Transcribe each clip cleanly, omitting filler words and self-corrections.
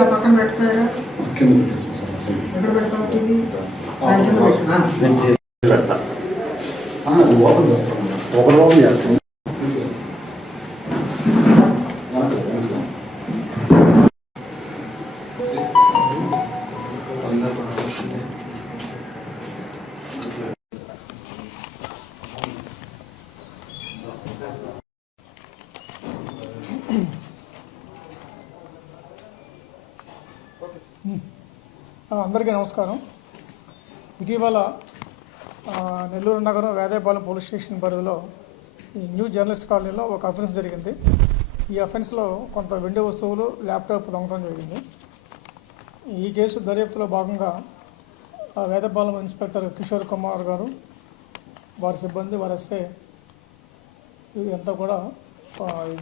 ఆ పక్కన పెడతారా? ఎక్కడ పెడతావు టీవీ? ఓపెన్ చేస్తాను, ఓపెన్ చేస్తాను. అందరికీ నమస్కారం. ఇటీవల నెల్లూరు నగరం వేదాయపాలెం పోలీస్ స్టేషన్ పరిధిలో ఈ న్యూ జర్నలిస్ట్ కాలనీలో ఒక అఫెన్స్ జరిగింది. ఈ అఫెన్స్లో కొంత వెండి వస్తువులు, ల్యాప్టాప్ దొంగతనం జరిగింది. ఈ కేసు దర్యాప్తులో భాగంగా వేదాయపాలెం ఇన్స్పెక్టర్ కిషోర్ కుమార్ గారు, వారి సిబ్బంది, వారి ఎస్ఐ ఇదంతా కూడా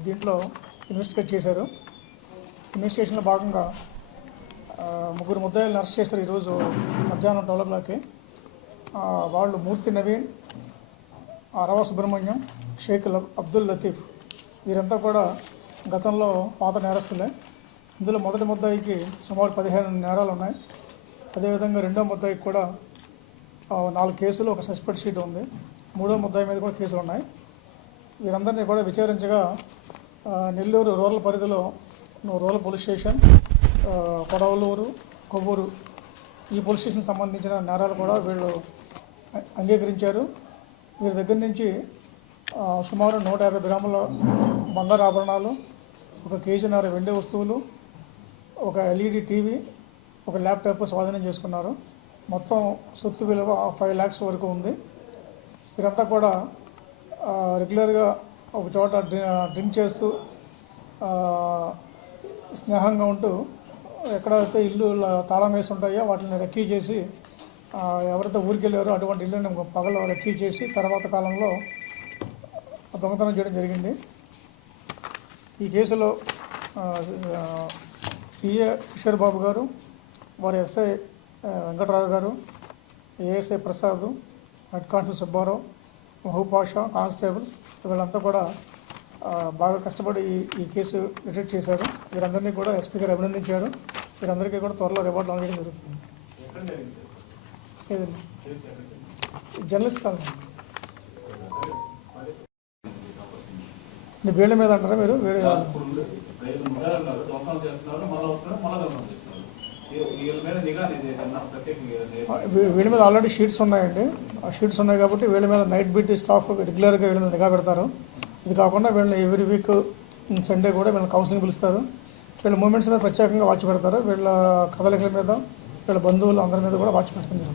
దీంట్లో ఇన్వెస్టిగేట్ చేశారు. ఇన్వెస్టిగేషన్లో భాగంగా ముగ్గురు ముద్దాయిలను అరెస్ట్ చేశారు ఈరోజు మధ్యాహ్నం 12 వాళ్ళు మూర్తి నవీన్, రవా సుబ్రహ్మణ్యం, షేక్ అబ్దుల్ లతీఫ్. వీరంతా కూడా గతంలో పాత నేరస్తులే. ఇందులో మొదటి ముద్దాయికి సుమారు 15 నేరాలు ఉన్నాయి. అదేవిధంగా రెండో ముద్దాయికి కూడా 4 కేసులు, ఒక సస్పెక్ట్ షీట్ ఉంది. మూడో ముద్దాయి మీద కూడా కేసులు ఉన్నాయి. వీరందరినీ కూడా విచారించగా నెల్లూరు రూరల్ పరిధిలో rural police station, Kodavaluru, Kovvur ఈ పోలీస్ స్టేషన్కి సంబంధించిన నేరాలు కూడా వీళ్ళు అంగీకరించారు. వీరి దగ్గర నుంచి సుమారు 150 గ్రాముల బంగారు ఆభరణాలు, 1 కేజీన్నర వెండి వస్తువులు, ఒక ఎల్ఈడి టీవీ, ఒక ల్యాప్టాప్ స్వాధీనం చేసుకున్నారు. మొత్తం సొత్తు విలువ 5 lakhs వరకు ఉంది. వీరంతా కూడా రెగ్యులర్గా ఒక చోట డ్రింక్ చేస్తూ స్నేహంగా ఉంటూ ఎక్కడైతే ఇల్లు తాళం వేసి ఉంటాయో వాటిని రెక్కీ చేసి ఎవరైతే ఊరికి వెళ్ళారో అటువంటి ఇల్లుని పగలు రెక్కీ చేసి తర్వాత కాలంలో దొంగతనం చేయడం జరిగింది. ఈ కేసులో సిఏ కిషోర్ బాబు గారు, వారి ఎస్ఐ వెంకటరావు గారు, ASI Prasad, head constable Subbarao, Mahaboob Pasha, constables వీళ్ళంతా కూడా బాగా కష్టపడి ఈ కేసు డిటెక్ట్ చేశారు. వీరందరినీ కూడా ఎస్పీ గారు అభినందించారు. వీరందరికీ కూడా త్వరలో రివార్డు అందజేయడం జరుగుతుంది. ఏదండి జర్నలిస్ట్ కాలనీ వీళ్ళ మీద అంటారా మీరు? వీళ్ళ మీద ఆల్రెడీ షీట్స్ ఉన్నాయండి. ఆ షీట్స్ ఉన్నాయి కాబట్టి వీళ్ళ మీద నైట్ డ్యూటీ స్టాఫ్ రెగ్యులర్గా వీళ్ళ మీద నిఘా పెడతారు. ఇది కాకుండా వీళ్ళని ఎవ్రీ వీక్ సండే కూడా వీళ్ళని కౌన్సిలింగ్ పిలుస్తారు. వీళ్ళ మూమెంట్స్ మీద ప్రత్యేకంగా వాచ్ పెడతారు. వీళ్ళ కదలికల మీద, వీళ్ళ బంధువులు అందరి మీద కూడా వాచ్ పెడుతుంది.